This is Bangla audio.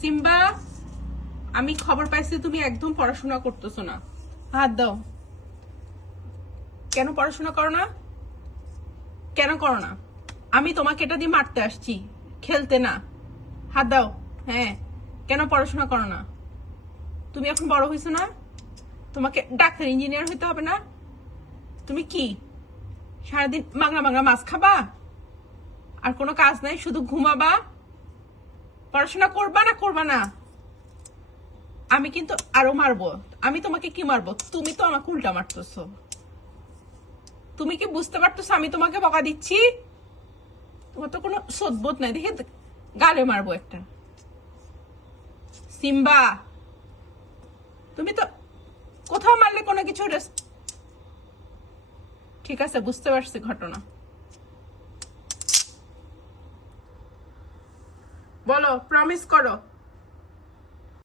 সিম্বা, আমি খবর পাইছি তুমি একদম পড়াশোনা করতেছো না। হাত দাও। কেন পড়াশোনা করো না? কেন করো না? আমি তোমাকে এটা দিয়ে মারতে আসছি, খেলতে না। হাত দাও। হ্যাঁ, কেন পড়াশোনা করো না? তুমি এখন বড় হয়েছো না? তোমাকে ডাক্তার ইঞ্জিনিয়ার হইতে হবে না? তুমি কি সারাদিন বাংলা বাংলা মাছ খাবা আর কোনো কাজ নাই, শুধু ঘুমাবা? পড়াশোনা করবা না করবা না? আমি কিন্তু আরো মারবো। আমি তোমাকে কি মারবো? তুমি তো আমাকে উল্টা মারতেছো। তুমি কি বুঝতে পারতেছো আমি তোমাকে বকা দিচ্ছি? তোমার তো কোনো সদবোধ নাই, দেখে গালে মারবো একটা। সিম্বা, তুমি তো কোথাও মারলে কোনো কিছু ঠিক আছে, বুঝতে পারছি ঘটনা। বলো, প্রমিস করো।